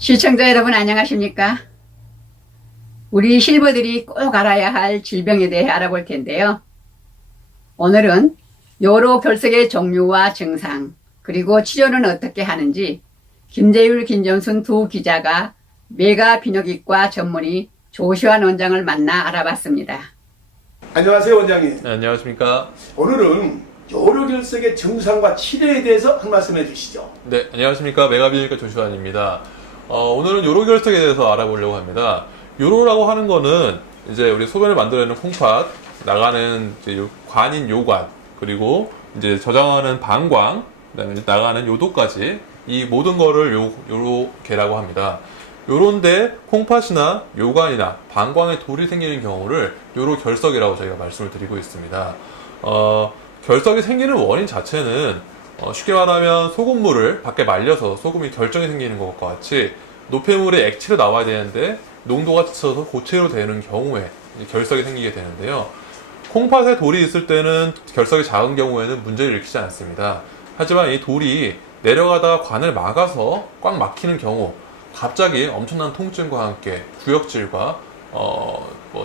시청자 여러분 안녕하십니까? 우리 실버들이 꼭 알아야 할 질병에 대해 알아볼 텐데요. 오늘은 요로 결석의 종류와 증상, 그리고 치료는 어떻게 하는지 김재율, 김정순 두 기자가 뇌가 비뇨기과 전문의 조시환 원장을 만나 알아봤습니다. 안녕하세요, 원장님. 네, 안녕하십니까? 오늘은 요로결석의 증상과 치료에 대해서 한 말씀 해주시죠. 네, 안녕하십니까? 메가비뇨기과 조시환입니다. 오늘은 요로결석에 대해서 알아보려고 합니다. 요로라고 하는 거는 이제 우리 소변을 만들어내는 콩팥, 나가는 이제 관인 요관, 그리고 이제 저장하는 방광, 그다음에 이제 나가는 요도까지 이 모든 거를 요로계라고 합니다. 요런데 콩팥이나 요관이나 방광에 돌이 생기는 경우를 요로결석이라고 저희가 말씀을 드리고 있습니다. 결석이 생기는 원인 자체는 쉽게 말하면 소금물을 밖에 말려서 소금이 결정이 생기는 것과 같이 노폐물의 액체로 나와야 되는데 농도가 지쳐서 고체로 되는 경우에 결석이 생기게 되는데요. 콩팥에 돌이 있을 때는 결석이 작은 경우에는 문제를 일으키지 않습니다. 하지만 이 돌이 내려가다가 관을 막아서 꽉 막히는 경우 갑자기 엄청난 통증과 함께 구역질과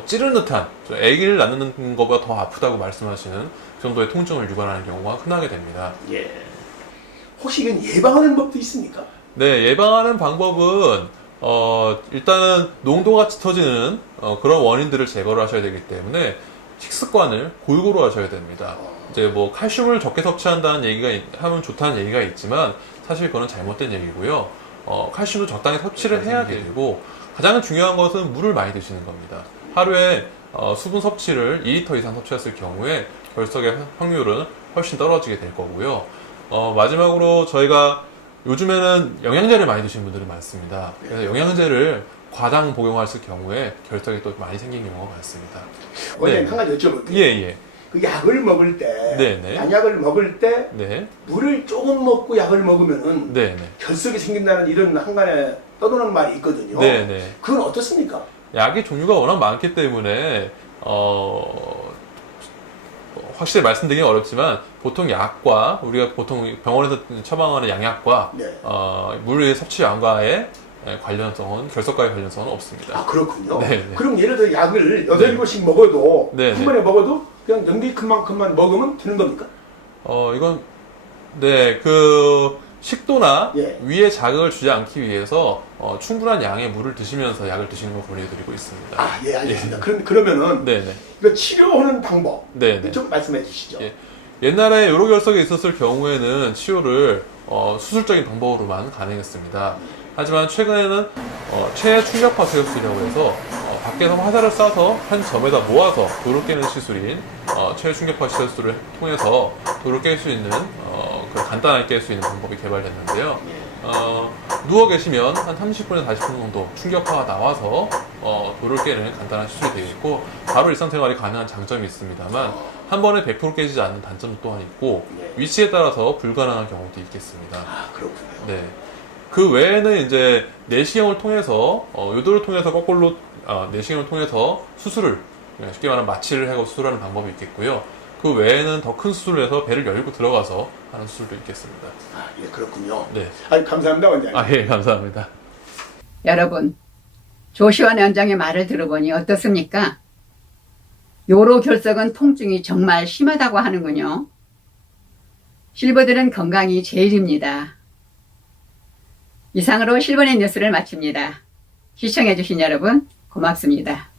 찌르는 듯한 아기를 낳는 것보다 더 아프다고 말씀하시는 그 정도의 통증을 유발하는 경우가 흔하게 됩니다. 예. 혹시 이건 예방하는 법도 있습니까? 네, 예방하는 방법은 일단은 농도가 짙어지는 그런 원인들을 제거를 하셔야 되기 때문에 식습관을 골고루 하셔야 됩니다. 이제 뭐 칼슘을 적게 섭취한다는 얘기가 하면 좋다는 얘기가 있지만 사실 그거는 잘못된 얘기고요. 칼슘도 적당히 섭취를 해야 되고 가장 중요한 것은 물을 많이 드시는 겁니다. 하루에 수분 섭취를 2리터 이상 섭취했을 경우에 결석의 확률은 훨씬 떨어지게 될 거고요. 마지막으로 저희가 요즘에는 영양제를 많이 드시는 분들이 많습니다. 그래서 영양제를 과당 복용했을 경우에 결석이 또 많이 생기는 경우가 많습니다. 원장님 한 가지 여쭤볼게요. 예. 그 약을 먹을 때, 네네. 양약을 먹을 때 네. 물을 조금 먹고 약을 먹으면은 네네. 결석이 생긴다는 이런 한간에 떠도는 말이 있거든요. 네네. 그건 어떻습니까? 약의 종류가 워낙 많기 때문에 확실히 말씀드리긴 어렵지만 보통 약과 우리가 보통 병원에서 처방하는 양약과 네. 물의 섭취 양과의 관련성은 결석과의 관련성은 없습니다. 아, 그렇군요. 네네. 그럼 예를 들어 약을 8개씩 먹어도 네네. 한 번에 먹어도 그냥 연기 큰 만큼만 먹으면 되는 겁니까? 이건 그 식도나 예. 위에 자극을 주지 않기 위해서 충분한 양의 물을 드시면서 약을 드시는 걸 권해드리고 있습니다. 아, 예, 알겠습니다. 그러면은 네네. 이거 치료하는 방법 네네. 좀 말씀해 주시죠. 예. 옛날에 요로결석이 있었을 경우에는 치료를 수술적인 방법으로만 가능했습니다. 하지만 최근에는 최 충격파 세흡술이라고 해서 밖에서 화살을 쏴서 한 점에다 모아서 돌을 깨는 시술인 최 충격파 세흡술을 통해서 돌을 깰 수 있는 간단하게 깰 수 있는 방법이 개발됐는데요. 누워 계시면 한 30분에서 40분 정도 충격파가 나와서 돌을 깨는 간단한 시술이 되어 있고 바로 일상생활이 가능한 장점이 있습니다만 한 번에 100% 깨지지 않는 단점 또한 있고 위치에 따라서 불가능한 경우도 있겠습니다. 아, 그렇군요. 네. 그 외에는 이제 내시경을 통해서 요도를 통해서 거꾸로 내시경을 통해서 수술을 쉽게 말하면 마취를 하고 수술하는 방법이 있겠고요. 그 외에는 더 큰 수술을 해서 배를 열고 들어가서 하는 수술도 있겠습니다. 아, 예, 그렇군요. 네. 아유, 감사합니다, 원장님. 예, 감사합니다. 여러분, 조시환 원장의 말을 들어보니 어떻습니까? 요로 결석은 통증이 정말 심하다고 하는군요. 실버들은 건강이 제일입니다. 이상으로 실버넷 뉴스를 마칩니다. 시청해주신 여러분 고맙습니다.